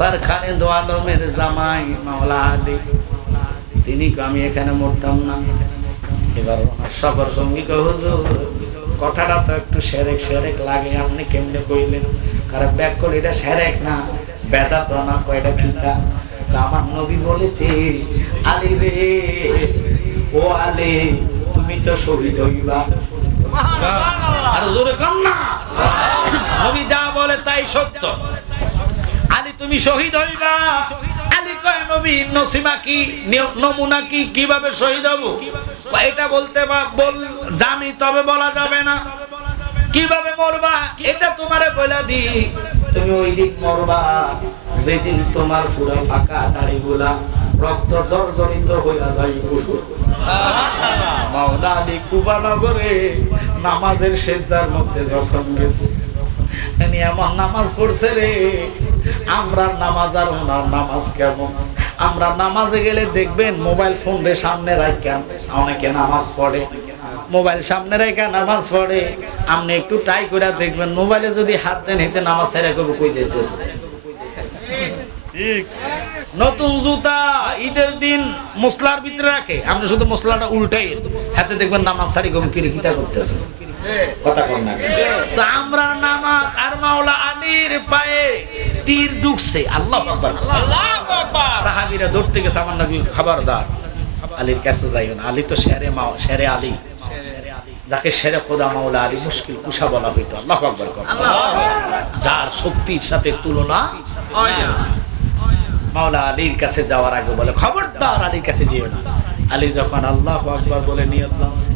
সরখানে দো আলমের জামাই মাওলা আলী, তিনি আমি এখানে মরতাম না। এবার ওনার সফর সঙ্গী কয়, হুজুর কথাটা তো একটু সেরেক সেরেক লাগে, আপনি কেমনে কইলেন? কারণ ব্যাক করলে এটা সেরেক না, বেদা তো না, কয়টা কিতা। আমার নবী বলেছে, আলী রে, ও আলী তুমি তো শহীদ হইবা। আর জোরে কম না, নবী যা বলে তাই সত্য। আলী তুমি শহীদ হইবা। আলী কয়, নবী নসিমা কি, নমুনা কি, কিভাবে শহীদ হব এটা বলতে বল জানি, তবে বলা যাবে না। কিভাবে মরবা এটা তোমারে বলে দি। তুমি ওই দিন মরবা যেদিন তোমার পুরো ফাঁকা দাড়িগুলা রক্ত জর্জরিত হইয়া যায়। মাওলা আলী কুফা নগরে নামাজের সেজদার মধ্যে যখন গেছে, এমন নামাজ পড়ছে রে, আমরা নামাজ আর ওনার নামাজ কেমন। আমরা নামাজে গেলে দেখবেন মোবাইল ফোন রে সামনে রাখেন, অনেকে নামাজ পড়ে মোবাইল সামনে রেখে নামাজ পড়ে। আপনি একটু ট্রাই করে দেখবেন, মোবাইলে যদি হাত দেন হেতে নামাজ ছেড়ে কবে কই যাইতেছে। নতুন জুতা ঈদের দিন মশলার ভিতরে রাখে, আপনি শুধু মশলাটা উল্টাই হাতে দেখবেন নামাজ সারি কবে কিরিকিটা করতেছে। কথা কর না। তো আমরা নামাজ আর মাওলা আলীর পায়ে তীর ঢুকছে। আল্লাহু আকবার, আল্লাহু আকবার। সাহাবীরা দৌড়তে গেছে, আমার নবী খবরদার আলীর কাছে যাইও না। আলী তো শেরে আলী, যাকে শেরে খোদা মাওলা আলী মুশকিল কুশা বলা হইতো। আল্লাহু আকবার, যার শক্তির সাথে তুলনা। মাওলা আলীর কাছে যাওয়ার আগে বলে, খবরদার আলীর কাছে যেও না। আলী যখন আল্লাহু আকবার বলে নিয়ত করছে,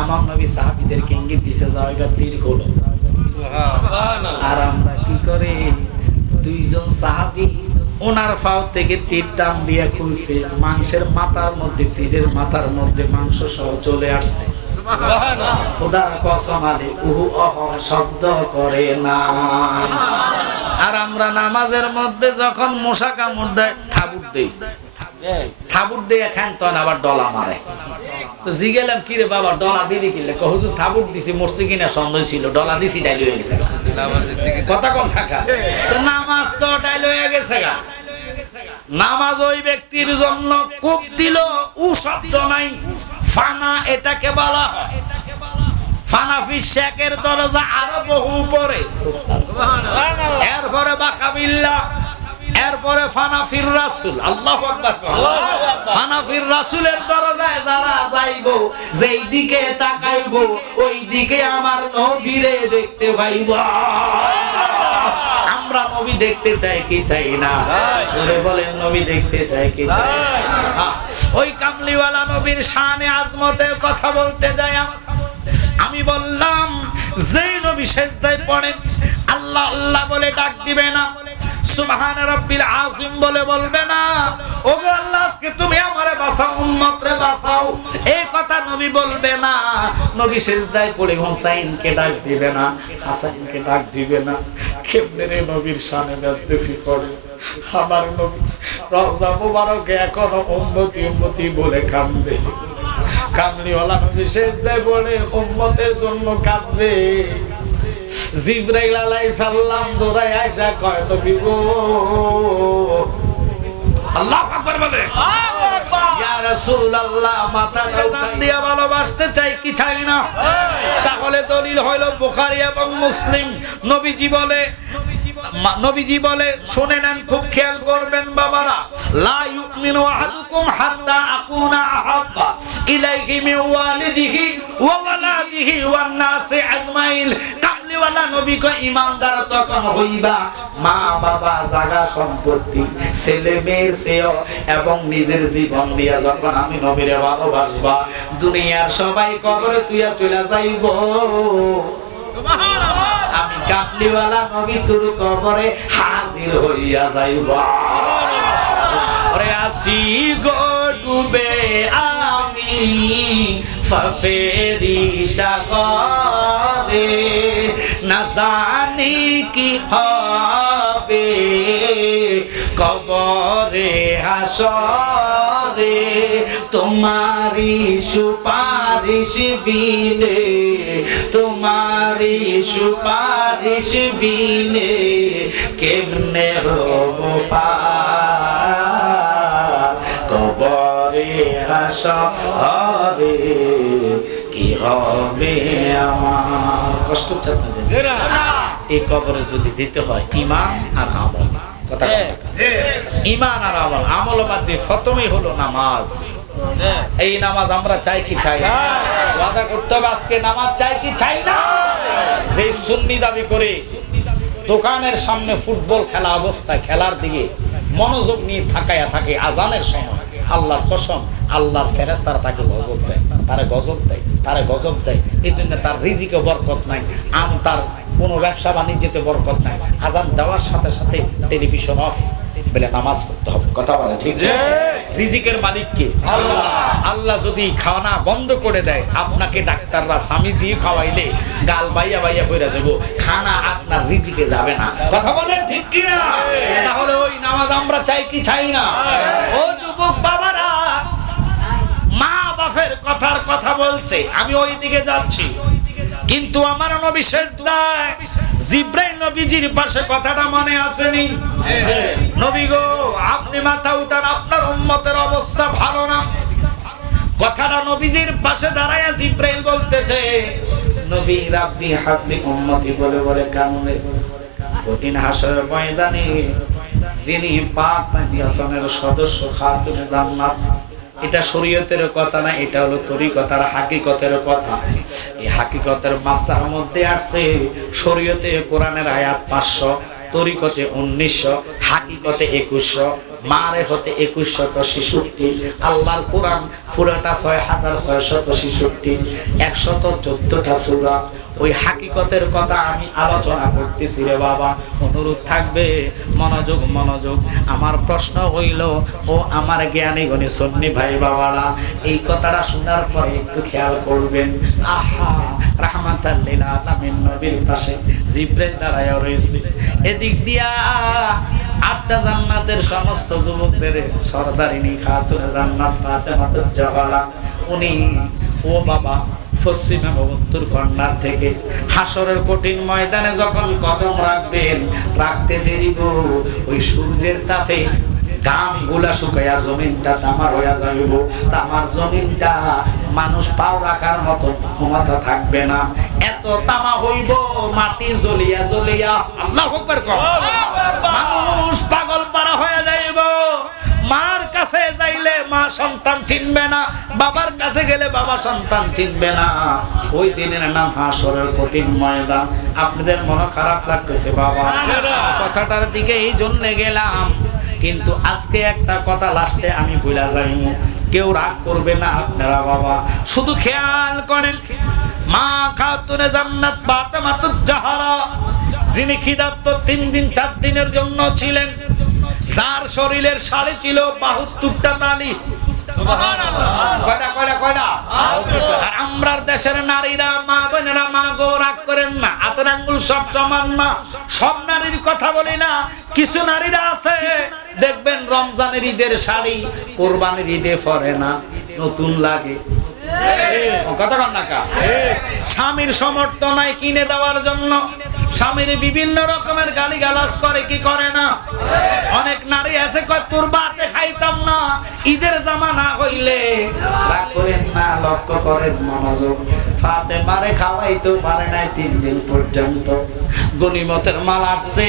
আমার নবী সাহাবীদেরকে ইঙ্গিত দিছে, যাও এবার তীর খোলো। আর আমরা কি করে, দুইজন সাহাবী ওনার ফাও থেকে তীর টান দিয়ে খুলছে, মাংসের মাথার মধ্যে, তীরের মাথার মধ্যে মাংস সহ চলে আসছে। খোদার কসম আলী উহু অহ শব্দ করে না। আর আমরা নামাজের মধ্যে যখন মশা কামড় দেয় থাবুর দিয়ে খান, তখন আবার ডলা মারে। তো জিগেলাম, কি রে বাবা ডলা দিদি কিনলে? হুজুর থাবুর দিছি, মরছি কিনা সন্দেহ ছিল, ডলা দিছি ডাইল হয়ে গেছে। কথা কম থাকা, তো নামাজ তো ডাইল হয়ে গেছে গা। নামাজ ওই ব্যক্তির জন্য কূপ দিল, উ শব্দ নাই, ফানা এটাকে বলা হয়। ফানাফি শেখের দরজা আরো বহু উপরে, এরপরে বাকাবিল্লাহ, এরপরে ফানাফির রাসূল। আল্লাহু আকবার। ফানাফির রাসূলের দরজায় যারা যাইবো, যেই দিকে তাকাইবো ওই দিকে আমার নবীরে দেখতে পাইবো। আমরা নবী দেখতে চাই কি চাই না? জোরে বলেন, নবী দেখতে চাই কি চাই? ওই কামলিওয়ালা নবীর শানে আজমতের কথা বলতে যাই আমি বললাম, যে নবী সেজদায় পড়েন আল্লাহ আল্লাহ বলে ডাক দিবে না, সুবহান রাব্বিল আযীম বলে বলবে না, ওগো আল্লাহ আজকে তুমি আমারে বাঁচাও, উম্মতরে বাঁচাও, এই কথা নবী বলবে না। নবী সিজদায় পড়ে হুসাইনকে ডাক দিবে না, হাসানকে ডাক দিবে না। কেমনে রে নবীর শানে বেদবি পড়ে। আমার নবী রওজা মুবারকে এখনো উম্মতি উম্মতি বলে কাঁদবে। কামলিওয়ালা নবী সিজদায় পড়ে উম্মতের জন্য কাঁদবে। জিবরাইল আলাইহিস সালাম দৌড়ায় আয়েশা কয়, তো বিগো আল্লাহু আকবার বলে, আল্লাহু আকবার, ইয়া রাসূলুল্লাহ মাথাটা জান দিয়া ভালোবাসতে চাই কি চাই না? তাহলে দলিল হলো বুখারী এবং মুসলিম। নবীজি বলে শুনে নেন, খুব খেয়াল করবেন বাবারা, লা ইউমিনু আহাদুকুম হাত্তা আকুনা আহাব্বা ইলাইহি মিন ওয়ালিদিহি ওয়া ওয়ালাদিহি ওয়ান নাসি আজমাইন। কামলিওয়ালা নবী কয়, ঈমানদার তখন হইবা মা বাবা, জায়গা সম্পত্তি, ছেলে মেয়ে সেও এবং নিজের জীবন দিয়া যখন আমি নবীরে ভালোবাসবা, দুনিয়ার সবাই কবরে তুইয়া চলে যাইব, আমি কামলিওয়ালা নবী তোর কবরে হাজির হইয়া যাইবা। ওরে আসি গো ডুবে আমি ফাফেরি সাগরে, না জানি কি হবে কবরে হাসরে, তোমারি সুপারিশ বিনে, তোমারি সুপারিশ বিনে কেমনে হবো পা হাসরে কি হবে আমার। কষ্ট হচ্ছে আপনাদের? এই কবরে যদি যেতে হয় ইমান আর আমল, কথা ইমান আর আমল, আমল বাদে প্রথমেই হলো নামাজ। এই নামাজ আমরা চাই কি চাই না? ওয়াদা করতে হবে আজকে নামাজ চাই কি চাই না? যে সুন্নি দাবি করে দোকানের সামনে ফুটবল খেলা অবস্থায় খেলার দিকে মনোযোগ নিয়ে থাকায়া থাকে আজানের সময়, আল্লাহর কসম আল্লাহর ফেরেশতারা তাকে গজব দেয়, তারে গজব দেয়, তারে গজব দেয়। এই জন্য তার রিজিকে বরকত নাই, তার কোনো ব্যবসা বাণিজ্যতে বরকত নাই। আজান দেওয়ার সাথে সাথে টেলিভিশন অফ, বলে নামাজ পড়তে হবে। কথা বলে ঠিক? রিজিকের মালিক কে? আল্লাহ। আল্লাহ যদি খাওয়া বন্ধ করে দেয়, আপনাকে ডাক্তাররা স্বামী দিয়ে খাওয়াইলে গাল বাইয়া বাইয়া ফিরে যাব, খানা আপনার রিজিকে যাবে না। কথা বলেন ঠিক কি না? তাহলে ওই নামাজ আমরা চাই কি চাই না? ও যুবক বাবারা, মা বাপের কথার কথা বলছে, আমি ওই দিকে যাচ্ছি, কিন্তু আমার নবী সেজদায় জিব্রাইল নবীজির পাশে কথাটা মনে আসেনি? নবী গো আপনি মাথা উঠান, আপনার উম্মতের অবস্থা ভালো না। কথাটা নবীজির পাশে দাঁড়ায় জিব্রাইল বলতেছে, নবী রাব্বি হাবলি উম্মতি বলে বলে কানুনে কঠিন হাসরের ময়দানে যিনি পাক পাকিস্তানের সদস্য খাতুনে জান্নাত, এটা শরীয়তের কথা না, এটা হলো তরিকতার হাকিকতের কথা। এই হাকিকতের মাসলার মধ্যে আছে শরীয়তে কোরআনের আয়াত 500, তরিকতে 1900, হাকিকতে 2100, মারেফতে 2166, আল্লাহর কোরআন পুরাটা 6666, 114টা সূরা। ওই হাকিকতের কথা আমি আলোচনা করতেছি রে বাবা, অনুরোধ থাকবে মনোযোগ মনোযোগ। আমার প্রশ্ন হইল, ও আমার জ্ঞানী গণী সুন্নি ভাই বাবারা, এই কথাটা শোনার পরে একটু খেয়াল করবেন। আহা, রাহমাতাল লিল আলামিন নবীর পাশে জিবরাইল দাঁড়ায় রয়েছে, এদিক দিয়া 8টা জান্নাতের সমস্ত যুবকদের সরদারিনী খাতুনে জান্নাত ফাতেমাতুজ জাহরা, উনি ও বাবা পশ্চিম এবং উত্তর কর্নার থেকে হাসরের কঠিন ময়দানে যখন কদম রাখবেন, রাখতে দেরি গো ওই সূর্যের তাপে ঘাম গুলা শুকাইয়া জমিনটা তামার হইয়া যাইব। তামার জমিনটা মানুষ পাও রাখার মতো ক্ষমতা থাকবে না, এত তামা হইব মাটি জ্বলিয়া জ্বলিয়া আল্লাহু আকবার কর, মানুষ পাগল পারা হয়ে যাইব। মার কাছে যাইলে মা সন্তান চিনবে না, বাবার কাছে গেলে বাবা সন্তান চিনবে না। ওই দিনের নাম হাসরের কঠিন ময়দান। আপনাদের মন খারাপ লাগতেছে বাবা, কথাটার দিকে এই জন্য গেলাম, কিন্তু আজকে একটা কথা লাস্টে আমি ভুলা যাই, কেউ রাগ করবে না আপনারা বাবা, শুধু খেয়াল করেন। মা খাতুনে জান্নাত ফাতেমাতুজ জাহরা, যিনি খিদার্ত 3 দিন 4 দিনের জন্য ছিলেন, যার শরীরের শাড়ি ছিল 72টা তালি। আমরার দেশের নারীরা, মা বোনেরা, মা গো রাগ করেন না, হাতের আঙ্গুল সব সমান না, সব নারীর কথা বলি না। কিছু নারীরা আছে দেখবেন রমজানের ঈদের শাড়ি কোরবানির ঈদে পরে না, নতুন লাগে। স্বামীর সামর্থ্য নাই কিনে দেওয়ার জন্য, স্বামীর বিভিন্ন রকমের গালিগালাজ করে, কি করে না? অনেক নারী আছে কয় তোর বাতে খাইতাম না, ঈদের জামা না হইলে। রাগ করেন না, লক্ষ্য করেন মনোযোগ। ফাতেমারে খাওয়াইতে পারে নাই 3 দিন পর্যন্ত। গনিমতের মাল আসছে,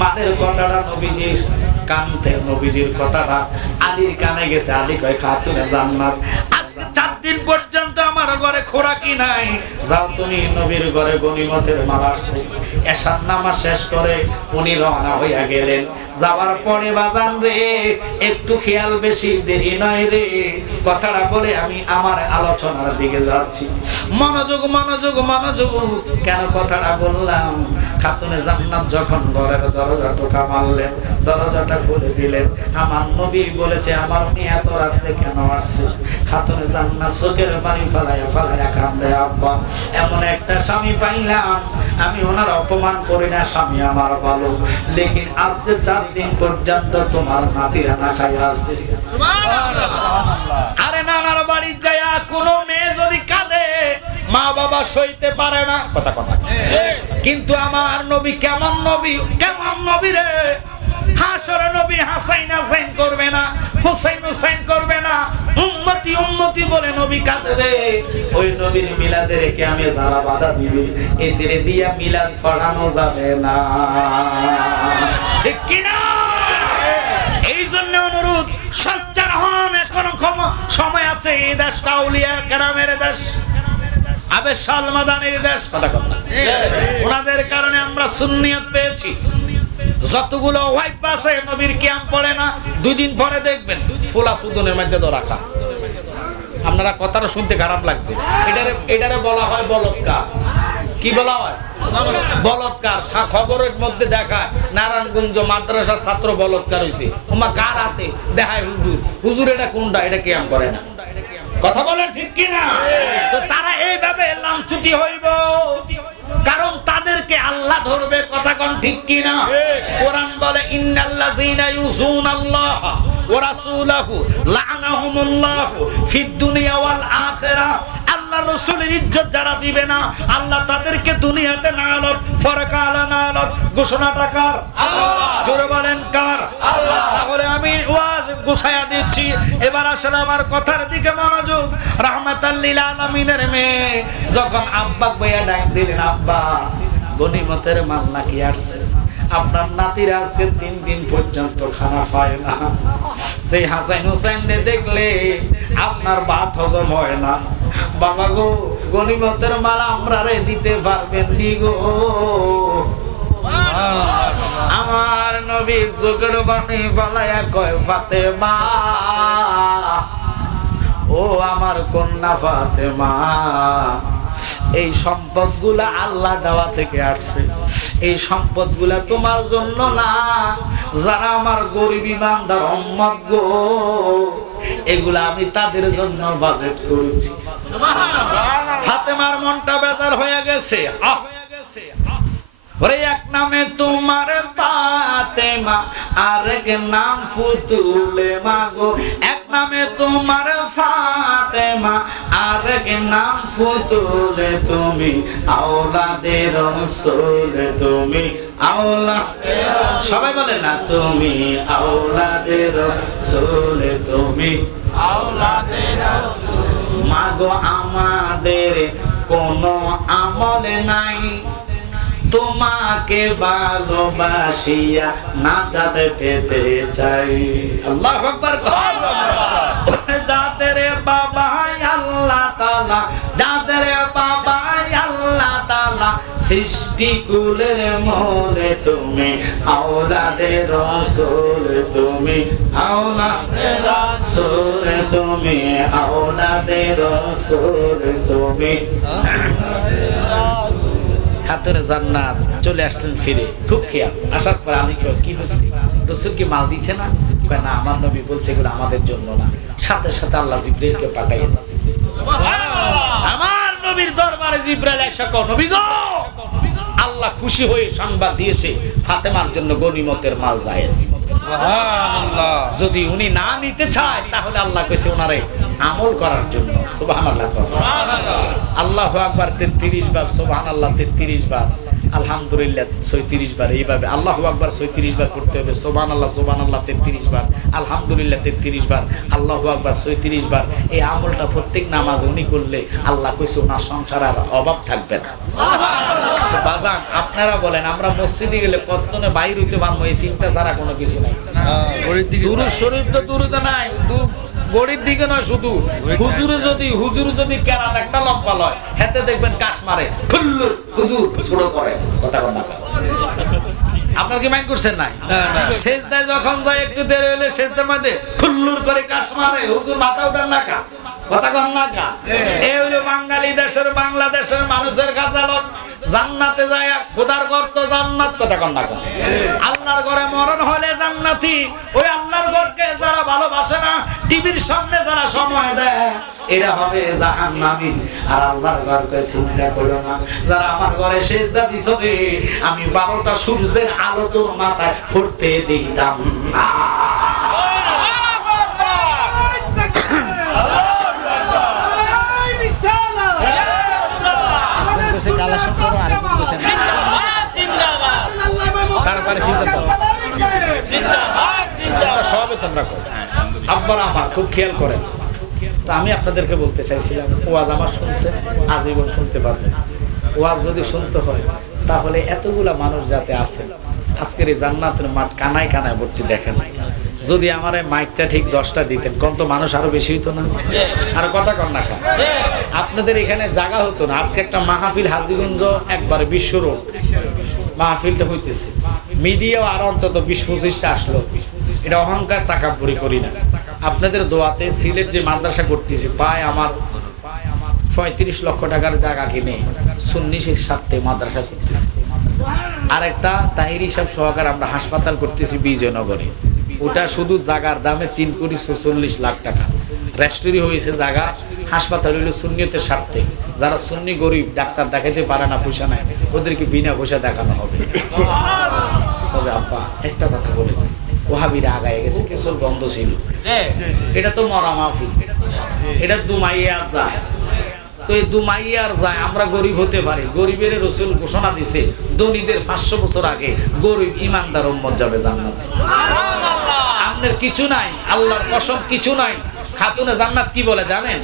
মালের কথাটা নবীজির কানতে, নবীজির কথাটা আলীর কানে গেছে, আলী কয় খাতুনে জান্নাত 4 দিন পর্যন্ত আমার ঘরে খোরাকি নাই, যাও তুমি নবীর ঘরে গনিমতের মাল আসছে। এশার নামাজ শেষ করে উনি রওনা হইয়া গেলেন। যাওয়ার পরে বাজান রে, একটু খেয়াল, বেশি দেরি নয় রে, কথাটা বলে আমি আমার আলোচনার দিকে যাচ্ছি। মনোযোগ মনোযোগ মনোযোগ। কেন কথাটা বললাম? খাতুনে জান্নাত যখন ঘরের দরজা টোকা মারলেন, দরজাটা খুলে দিলেন, আমার নবী বলেছে আমার মেয়ে এত রাতে কেন আসছে? খাতুনে জান্নাত চোখের পানি ফেলাইয়া ফেলাইয়া কান্দে, আব্বা এমন একটা স্বামী পাইলাম, আমি ওনার অপমান করি না, স্বামী আমার ভালো, লেকিন আজকে 4 দিন পর্যন্ত তোমার নাতিরা না খাইয়া আছে। আরে নানার বাড়ি যায়া কোনো মেয়ে যদি কাঁদে, মা বাবা সইতে পারে না, কথা কথা। কিন্তু আমার নবী কেমন নবী, কেমন নবী রে! হাসরে নবী হাসাইন হাসাইন করবে না, হুসাইন হুসাইন করবে না, উম্মতি উম্মতি বলে নবী কাঁদবে, ওই নবীর মিলাদে রেখে আমি যারা বাধা দিবে এতে দিয়া মিলাদ পড়ানো যাবে না, ঠিক কি না? এই জন্য অনুরোধ, সচ্চার হন, এখনো সময় আছে। এই দেশটা আউলিয়া কেরামের দেশ, আবে সালমাদানির দেশ, কথা কথা ওনাদের কারণে আমরা সুন্নিয়ত পেয়েছি। যতগুলো ওয়াইফ আছে নবীর কিয়াম পড়ে না, 2 দিন পরে দেখবেন ফুলা সুদনের মধ্যে তো রাখা। আপনারা কথাটা শুনতে খারাপ লাগছে, এটারে বলা হয় বলৎকার। কি বলা হয়? বলৎকার। খবরের মধ্যে দেখায় নারায়ণগঞ্জ মাদ্রাসার ছাত্র বলৎকার হয়েছে, ওমা কার হাতে দেখায় হুজুর, হুজুর এটা কোনটা, এটা কিয়াম করে না। কথা বলেন ঠিক কি না? তো তারা এইভাবে লামচুতি হইব, কারণ তাদেরকে আল্লাহ ধরবে। কথা কোন ঠিক কি না? কোরআন বলে ইন্নাল্লাযীনা ইউযুনাল্লাহ ওয়া রাসূলাহু লাআনাহুমুল্লাহু ফিদ দুনিয়া ওয়াল আখিরাহ। আল্লাহ রাসূলের ইজ্জত যারা দিবে না, আল্লাহ তাদেরকে দুনিয়াতে নালত ফরকালা নালত। ঘোষণাটা কার? আল্লাহ। জোরে বলেন কার? আল্লাহ। তাহলে আমি ওয়াজ গুছায়া দিচ্ছি, এবার আসলে আমার কথার দিকে মনোযোগ। রাহমাতাল লিল আলামিনের মেয়ে যখন আব্বা বইয়া ডাক দিলেন, আব্বা গনিমতের মাল নাকি আসছে, আপনার নাতির আজকে 3 দিন পর্যন্ত খানা পায় না। সেই হাসান হোসেন দেখলে আপনার ভাত হজম হয় না। বাবা গো, গনিমতের মাল আমরা রে দিতে পারবেন নি গো? আমার নবী চোখের পানি বালায়া কয়, ফাতেমা ও আমার কন্যা ফাতেমা, এই সম্পদগুলা আল্লাহ দেওয়া থেকে আসছে, এই সম্পদগুলা তোমার জন্য না, যারা আমার গরিব ইমানদার উম্মত গো, এগুলা আমি তাদের জন্য বাজেট করেছি। ফাতেমার মনটা বেজার হয়ে গেছে। ওরে এক নামে তোমার ফাতেমা, আরেক নাম ফুতুলে মাগো। এক নামে তোমার ফাতেমা, আরেক নাম ফুতুলে, তুমি আওলাদে রাসূল, তুমি আওলাদে, সবাই বলে না, তুমি আওলাদে রাসূল, তুমি আওলাদে রাসূল। মাগো আমাদের কোনো আমল নাই, তোমাকে ভালোবাসিয়া নাজাত পেতে চাই। আল্লাহু আকবার। যাদের বাবা আল্লাহ তাআলা, যাদের বাবা আল্লাহ তাআলা, সৃষ্টি কুলের মোলে, তুমি আওলাদে রাসূল, তুমি আওলাদে রাসূল, তুমি আওলাদে রাসূল, তুমি হাতের জান্নাত। চলে আসছেন ফিরে, খুব খেয়াল। আসার পর আমি কি হচ্ছে, রাসূল কি মাল দিচ্ছে না? কয় না, আমার নবী বলছে এগুলো আমাদের জন্য না। সাথে সাথে আল্লাহ জিবরাইলকে পাঠিয়ে দিয়েছে। আমার নবীর দরবারে জিবরাইল এসে কয়, নবী গো, আল্লাহ খুশি হয়ে সংবাদ দিয়েছে ফাতেমার জন্য গনিমতের মাল জায়েজ। সুবহানাল্লাহ। যদি উনি না নিতে চায় তাহলে আল্লাহ কইছে ওনারে আমল করার জন্য। সুবহানাল্লাহ। আল্লাহু আকবার 33 বার, সুবহানাল্লাহ 33 বার, আলহামদুলিল্লাহ 36 বার। এইভাবে আল্লাহু আকবার 36 বার করতে হবে, সুবহানাল্লাহ সুবহানাল্লাহ 33 বার, আলহামদুলিল্লাহ 33 বার, আল্লাহু আকবার 36 বার। এই আমলটা প্রত্যেক নামাজে উনি করলে আল্লাহ কইছে ওনার সংসারে আর অভাব থাকবে না। বাজান আপনারা বলেন, আমরা মসজিদে গেলে কতজনে বাইর হইতে পারবো, এই চিন্তা ছাড়া কোনো কিছু নাই। দুরূদ শরীফ তো দূরত নাই, গড়ির দিকে নয়, শুধু হুজুর যদি কেরাত একটা লম্বা লয়, হেতে দেখবেন কাশ মারে, খুল্লুর হুজুর ছোট করে। কথা বলা আপনার কি মাইন্ড করছেন? নাই। সেজদায় যখন যায় একটু দেরি হলে সেজদার মধ্যে খুল্লুর করে কাশ মারে, হুজুর মাথা উঠান না কা, কথা কন না কা। এই হলো বাঙালি দেশের, বাংলাদেশের মানুষের গাজালত। জান্নাতে যায় খোদার ঘর তো জান্নাত, কথা কন না কা। আল্লাহর ঘরে মরণ হলে জান্নাতি। ওই আল্লাহর ঘরকে যারা ভালোবাসে না, টিভির সামনে যারা সময় দেয়, এরা হবে জাহান্নামী। আর আল্লাহর ঘরকে চিন্তা করো না, যারা আমার ঘরে সেজদা দিছো রে, আমি 12টা সূর্যের আলো তোর মাথায় ফুটতে দিতাম না। আব্বার আমার খুব খেয়াল করেন, তো আমি আপনাদেরকে বলতে চাইছিলাম, ওয়াজ আমার শুনছেন, আজীবন শুনতে পারবেন। ওয়াজ যদি শুনতে হয় তাহলে এতগুলা মানুষ যাতে আছে, আজকের এই জান্নাতের মাঠ কানায় কানায় ভর্তি। দেখেন, যদি আমার এই মাইকটা ঠিক 10টা দিতেন, কম তো মানুষ আরো বেশি হইতো না? আর কথা কন না, আপনাদের এখানে জায়গা হতো না। আজকে একটা মাহফিল হাজীগঞ্জ একবারে বিশ্ব রোড মাহফিলটা হইতেছে, মিডিয়াও আরো অন্তত 20-25টা আসলো। এটা অহংকার তাকাব্বুরি করি না, আপনাদের দোয়াতে সিলেট যে মাদ্রাসা করতেছি প্রায় আমার 35 লক্ষ টাকার জায়গা কিনে সুন্নিশের সাথে মাদ্রাসা করতেছি। আর একটা তাহির হিসাব সহকারে আমরা হাসপাতাল করতেছি বিজয়নগরে, ওটা শুধু জায়গার দামে 3 কোটি 46 লাখ টাকা। রেস্টুরি হয়েছে জায়গা, হাসপাতাল হইল সুন্নিয়তের স্বার্থে। যারা সুন্নি গরিব, ডাক্তার দেখাতে পারে না, পয়সা নাই, ওদেরকে বিনা পয়সা দেখানো হবে। তবে আব্বা একটা কথা বলেছেন, ওহাবিরা আগায় গেছে, কেসর বন্ধ ছিল। এটা তো মরা মাহফিল, এটা দুমাইয়া যায়। তো এই দুমাইয়ার যায়, আমরা গরিব হতে পারি। গরিবের রাসূল ঘোষণা দিছে, ধনীদের 500 বছর আগে গরিব ইমানদার উম্মত যাবে জান্নাতে। আপনার কিছু নাই, আল্লাহর কসম কিছু নাই। খাতুনে জান্নাত কি বলে জানেন?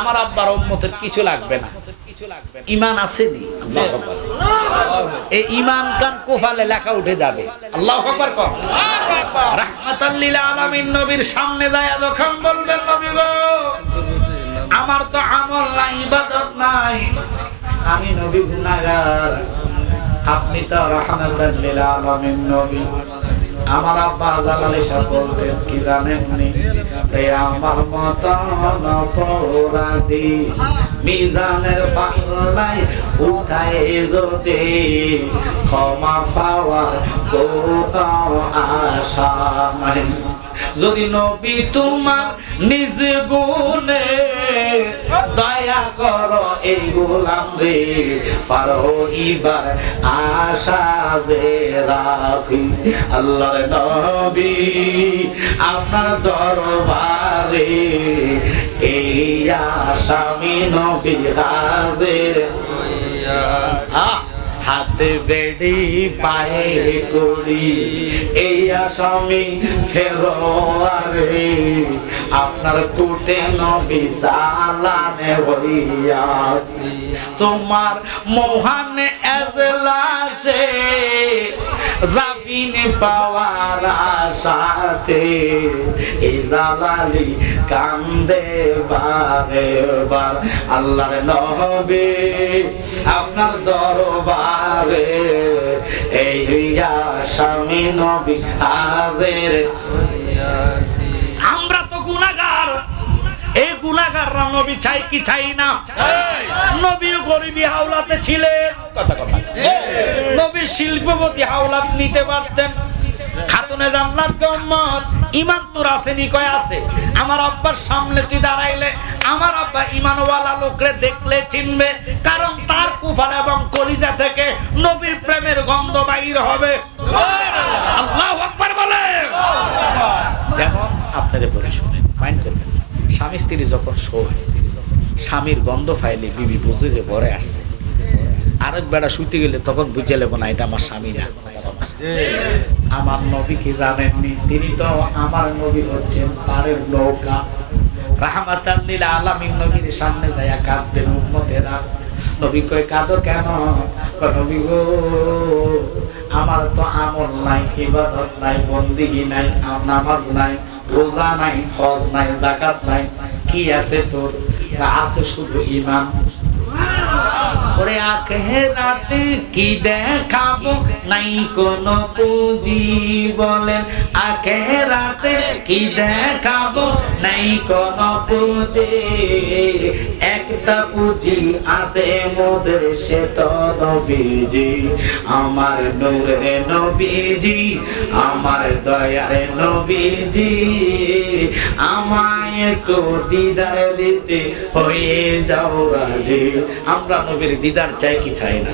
আমার আব্বার উম্মতের কিছু লাগবে না, ইমান আসেনি। আল্লাহু আকবার। এই ইমান কান কোফালে লেখা উঠে যাবে। আল্লাহু আকবার কোন রাহমাতাল লিল আলামিন নবীর সামনে যায় যখন বলবেন, নবী গো আমার তো আমল নাই, ইবাদত নাই, আমি নবী গুনাহগার, আপনি তো রাহমাতাল লিল আলামিন নবী। আমার আব্বা জালালি সাহেব বলতেন কি জানেন নি, এ আমার মতন অপরাধী মিজানের পাল্লায় উঠায় যদি ক্ষমা পাওয়ার কোথাও আশা নাই। যদি নবী তোমার নিজ গুণে দয়া করো এই গোলাম রে, পারো ইবার আশা যে রাখি। আল্লাহর নবী আপনার দরবারে এই আসামি নবী হাজির। হাতে বেড়ি পায়ে করি এই আসামি ফেরোয়ারে, আপনার কোটে নবী সালামে হইয়াছি। তোমার মহান এজলাসে জাবিন পাওয়ার আশাতে এই জালালি কান্দে বারে বার। আল্লাহর নবী আপনার দরবারে এই আসামি নবী হাজির। আমরা তো গুনাহগার, এই গুনাহগাররা নবী চাই কি চাই না? নবী গরিবী হাওলাতে ছিলেন, কথা কথা নবী শিল্পপতি হাওলাত নিতে পারতেন। খাতুনে জান্নাত উম্মত ঈমান তোর আসেনি? কয় আছে। আমার আব্বার সামনে তুই দাঁড়াইলে আমার আব্বা ঈমানওয়ালা লোকরে দেখলে চিনবে, কারণ তার কুফার এবং কলিজা থেকে নবীর প্রেমের গন্ধ বাইর হবে। আল্লাহু আকবার বলে। যেমন আপনাদের বলি শুনেন, মাইন্ড করবেন, স্বামী স্ত্রী যখন শোয়, স্বামীর গন্ধ ফাইলে বিবি বুঝে যে ঘরে আসছে। আরেক বেড়া শুইতে গেলে তখন বুঝে লেব না এটা আমার স্বামীরা। আমার নবী কি জানেননি? তিনি তো আমার নবী হচ্ছেন পারের নৌকা। রাহমাতাল লিল আলামিন নবীর সামনে যায়া কাঁদতেন উম্মতেরা। নবী কয় কাঁদো কেন? কয় নবী গো আমার তো আমল নাই, ইবাদত নাই, বন্দেগী নাই, নামাজ নাই, রোজা নাই, হজ নাই, যাকাত নাই, কি আছে তোর? আছে শুধু ঈমান। ওরে আখিরাতে কি দেখাবো, নাই কোনো পুঁজি বলেন। আখিরাতে কি দেখাবো, নাই কোনো পুঁজি। একটা পুঁজি আছে মোদের, সে তো নবীজি। আমার নূরের নবীজি, আমার দয়ার নবীজি। আমায় তো দিদার দিতে হয়ে যাও রাজি। আমরা নবীর দিদার চাই কি চাই না?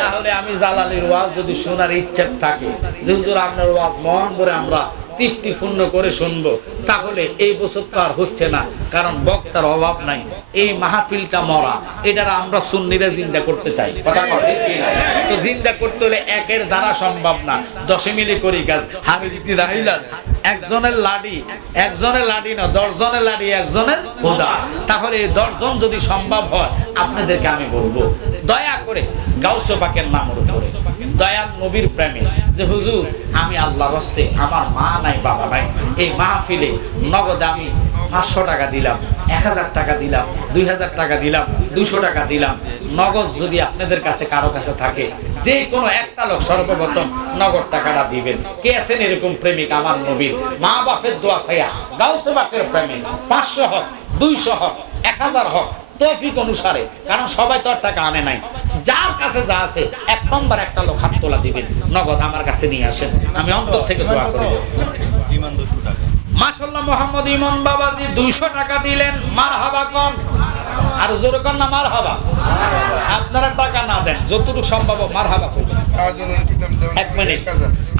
তাহলে আমি জালালির ওয়াজ যদি শোনার ইচ্ছা থাকে, যে হুজুর আপনার ওয়াজ মন করে আমরা তৃপ্তিপূর্ণ করে শুনবো, তাহলে এই বছর তো আর হচ্ছে না, কারণ বক্তার অভাব নাই। এই মাহফিলটা মরা, এটা আমরা সুন্নিরা জিন্দা করতে চাই, কথা ঠিক কিনা? তো জিন্দা করতে হলে একের দ্বারা সম্ভব না, 10 মিলে করি কাজ। আমি যদি রাহিলাম একজনের লাডি না 10 জনের লাডি একজনের বোঝা, তাহলে 10 জন যদি সম্ভব হয়, আপনাদেরকে আমি বলবো দয়া করে গাউসে পাকের নামের উপরে, দয়াল নবীর প্রেমে, যে হুজুর আমি আল্লাহর হস্তে, আমার মা নাই বাবা নাই, এই মাহফিলে নগদ আমি 500 টাকা দিলাম, 1000 টাকা দিলাম, 2000 টাকা দিলাম, 200 টাকা দিলাম, নগদ যদি আপনাদের কাছে কারো কাছে থাকে, যে কোনো একটা লোক সর্বপ্রথম নগদ টাকাটা দিবেন। কে আছেন এরকম প্রেমিক আমার নবীর? মা বাপের দোয়া ছায়া গাউসে পাকের প্রেমে 500 হোক, 200 হোক, 1000 হোক, তৌফিক অনুসারে, কারণ সবাই তো আর টাকা আনে নাই। যার কাছে যা আছে 1 নম্বর একটা লোক হাত তোলা দিবেন, নগদ আমার কাছে নিয়ে আসেন, আমি অন্তর থেকে দোয়া করব। মাশাআল্লাহ, মোহাম্মদ ইমন বাবাজি 200 টাকা দিলেন, মারহাবা কোন, আর জোরে কোন না মারহাবা। আপনারা টাকা না দেন, যতটুকু সম্ভব মারহাবা করুন। 1 মিনিট,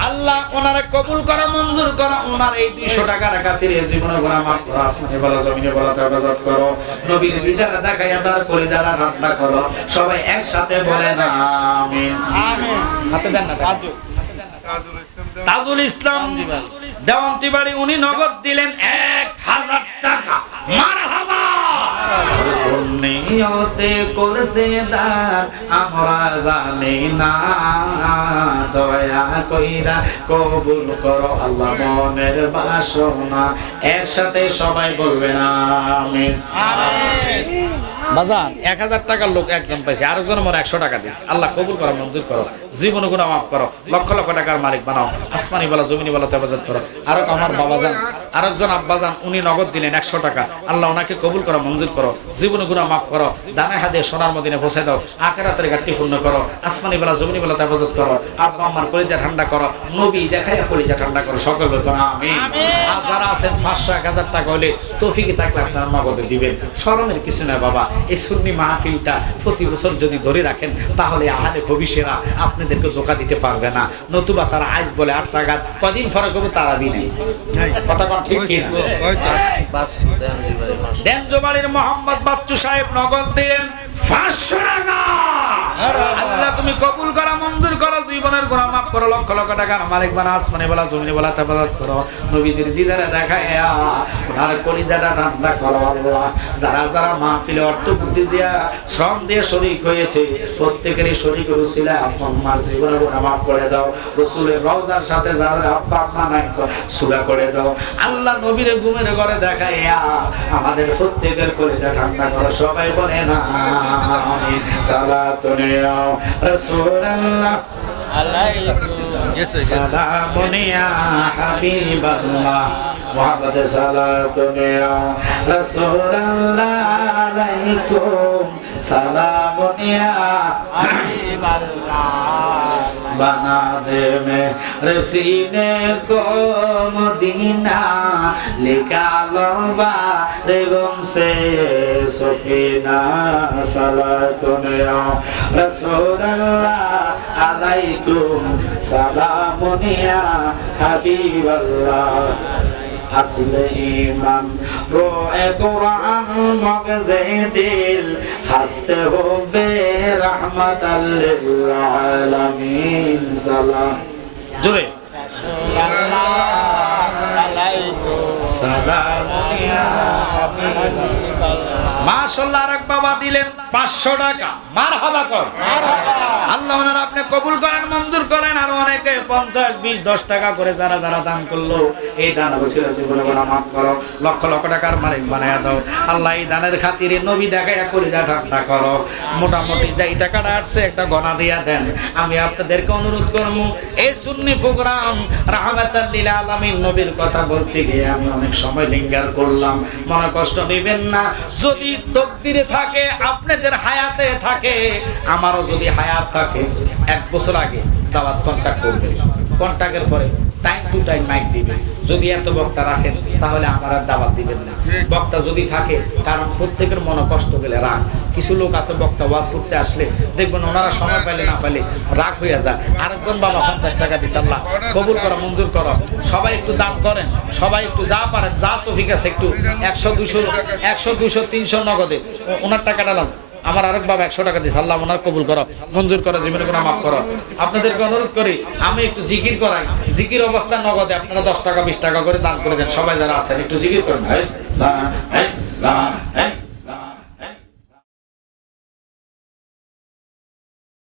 আল্লাহ ওনারে কবুল করা, মঞ্জুর করা। ওনার এই 200 টাকা খাতিরে জীবনে গুনাহ মাফ করো, আসমানে বলা জমিনে বলা হেফাজত করো, নবীর দিদার দেখাইয়া তার কলিজারা রান্না করো। সবাই একসাথে বলেন আমিন। আমিন। হাতে দেন না তাজুল ইসলাম দেওয়ান্তি বাড়ি, উনি নগদ দিলেন 1000 টাকা, মারহাবা। নিয়তে করছে দান আমরা জানি না, দয়া কইরা কবুল করো আল্লাহ মনের বাসনা। একসাথে সবাই বলবেন আমিন। আমিন। বাজান 1000 টাকার লোক একজন পাইছে, আরেকজন মোর 100 টাকা দিয়েছে। আল্লাহ কবুল করো, মঞ্জুর করো, জীবন গুনাহ মাফ করো, লক্ষ লক্ষ টাকার মালিক বানাও, আসমানি বলা জমিনি বলা হেফাজত করো। আর আমার বাবাজান, আরেকজন আব্বাজান, উনি নগদ দিলেন 100 টাকা। আল্লাহ ওনাকে কবুল করো, মঞ্জুর করো, জীবন গুনাহ মাফ করো, দানের হাতে সোনার মদিনায় পৌঁছে দাও, আখিরাতের ঘাটতি পূর্ণ করো, আসমানি বলা জমিনি বলা হেফাজত করো, আব্বা আমার কলিজা ঠান্ডা করো, নবী দেখাইয়া কলিজা ঠান্ডা করো, সকল বলতো আমিন। আর যারা আছেন 500 1000 টাকা হলে তৌফিক থাকলে আপনারা নগদে দিবেন, শরমের কিছু না বাবা। এই সুন্নি মাহফিলটা প্রতি বছর যদি ধরে রাখেন, তাহলে আহলে খবিশেরা আপনাদেরকে ধোঁকা দিতে পারবে না। নতুবা তারা আইস বলে 8 টাকা, কদিন ফরক হবে তারা বিনে, কথা কোন ঠিক কি না? দেনজোবাড়ির মোহাম্মদ বাচ্চু সাহেব নগদ দিলেন 500 টাকা। আল্লাহ তুমি কবুল করা, মঞ্জুর করো, জীবনের গুনাহ মাফ করো, লক্ষ লক্ষ টাকার মালিক বানা, আসমানে বলা জমিনে বলা হেফাজত করো, নবীজির দিদারে দেখায়া ওনার কলিজাটা ঠান্ডা করো আল্লাহ। যারা যারা মাহফিলে অর্থ বুদ্ধি দিয়া শ্রম দিয়ে শরীক হয়েছে, প্রত্যেকেরই শরীক রসিলা আম্মার জীবনের গুনাহ মাফ করে দাও, রাসূলের রওজার সাথে যারা আব্বা আম্মা নাই সুরা করে দাও আল্লাহ। নবীর ঘুমের ঘরে দেখায়া আমাদের প্রত্যেকের কলিজা ঠান্ডা করো, সবাই বলে না আমিন। সালাতুন ইয়া রাসূলুল্লাহ আলাইকুম, সালামুন ইয়া হাবিবাল্লাহ, মুহাম্মদ সালাতুন ইয়া রাসূলুল্লাহ আলাইকুম, সালামুন ইয়া হাবিবাল্লাহ। बना दे मेरे सीने को मदीना, लिखा लो बारिगों से सफीना, सलातुन या रसूल अल्लाह अलैकुम, सलामुन या हबीब अल्लाह। আসলে ইমান রোয়ে কোরআন মগজে দিল, হাসতে হবে রাহমাতাল লিল আলামিন। সালাম জোরে সাল্লাল্লাহু আলাইকুম, সালাম ইয়া হাবিবাল্লাহ। মাশাআল্লাহ, আরেক বাবা দিলেন 500 টাকা, মারহাবা কর, মারহাবা। আল্লাহ ওনারা আপনি কবুল করেন, মঞ্জুর করেন। আর অনেকে 50 20 10 টাকা করে যারা যারা দান করলো, এই দান বসিরা জীবনে গুনাহ মাফ করো, লক্ষ লক্ষ টাকার মালিক বানায়া দাও আল্লাহ। এই দানের খাতিরে নবী দেখায়া কলিজা ঠান্ডা করো। মোটামুটি যে টাকাটা আসছে একটা গণা দিয়া দেন। আমি আপনাদেরকে অনুরোধ করব, এই সুন্নি প্রোগ্রাম রাহমাতাল লিল আলামিন নবীর কথা বলতে গিয়ে আমি অনেক সময় লিঙ্গার করলাম, মনে কষ্ট নেবেন না। যদি তকদিরে থাকে, আপনাদের হায়াতে থাকে, আমারও যদি হায়াত থাকে, 1 বছর আগে দাওয়াত কন্টাক্ট করবেন, কন্টাক্টের পরে টাইম টু টাইম মাইক দিবে। যদি এত বক্তা রাখেন তাহলে আমার আর দাওয়াত দিবেন না। বক্তা যদি থাকে, কারণ প্রত্যেকের মনে কষ্ট গেলে রাগ। কিছু লোক আছে বক্তা ওয়াজ করতে আসলে দেখবেন ওনারা সময় পাইলে না পাইলে রাগ হয়ে যায়। আরেকজন বাবা 50 টাকা দিছে, আল্লাহ কবুল করো, মঞ্জুর করো। সবাই একটু দান করেন, সবাই একটু যা পারেন, যা তৌফিক আছে একটু 100 200 300 নগদে ওনার টাকাটা লান। আমার আরেক বাবা 100 টাকা দিছে, আল্লাহ ওনার কবুল করো, মঞ্জুর করো, জীবনে গুনাহ মাফ করো। আপনাদেরকে অনুরোধ করি, আমি একটু জিকির করাই, জিকির অবস্থা নগদে আপনারা 10 টাকা 20 টাকা করে দান করে দেন। সবাই যারা আছেন একটু জিকির করেন।